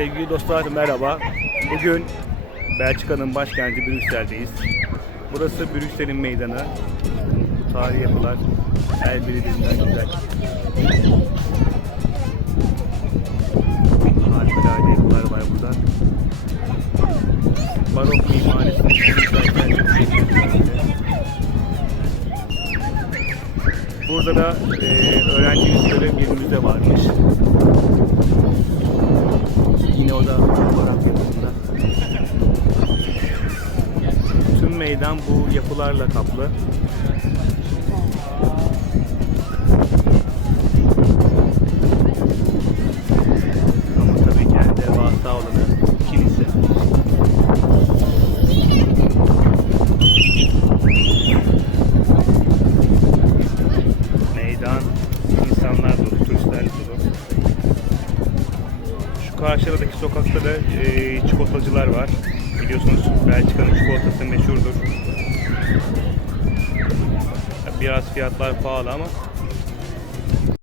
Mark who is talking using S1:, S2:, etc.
S1: Sevgili dostlar merhaba. Bugün Belçika'nın başkenti Brüksel'deyiz. Burası Brüksel'in meydanı. Bu tarihi yapılar her biri birbirinden güzel. Harikulade yapılar var burada. Barok sevdiğim Burada da e, öğrencimiz görev müze varmış. Da fotoğraf yapısında. Tüm meydan bu yapılarla kaplı. Ama tabii ki devasa olanı. Meydan insanlar turistler dolu. Karşıdaki sokakta da e, çikolatacılar var. Biliyorsunuz Belçika'nın çikolatası meşhurdur. Biraz fiyatlar pahalı ama